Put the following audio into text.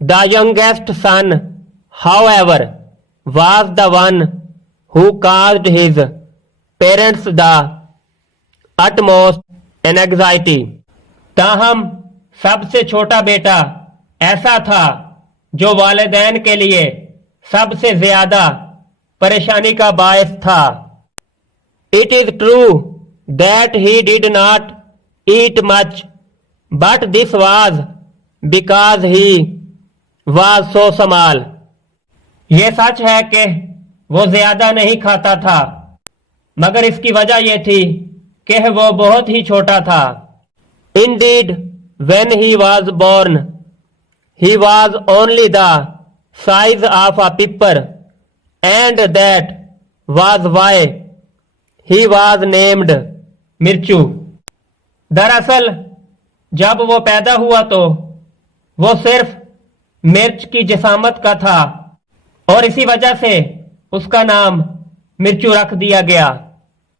The youngest son, however, was the one who caused his parents the utmost anxiety. ताहम सबसे छोटा बेटा ऐसा था जो वालिदैन के लिए सबसे ज्यादा परेशानी का बायस था. It is true that he did not eat much, but this was because he was so small. ये सच है कि वो ज्यादा नहीं खाता था, मगर इसकी वजह यह थी कि वो बहुत ही छोटा था. Indeed, when he was born, he was only the size of a pepper, and that was why he was named मिर्चू. दरअसल जब वो पैदा हुआ तो वो सिर्फ मिर्च की जिसामत का था और इसी वजह से उसका नाम मिर्चू रख दिया गया.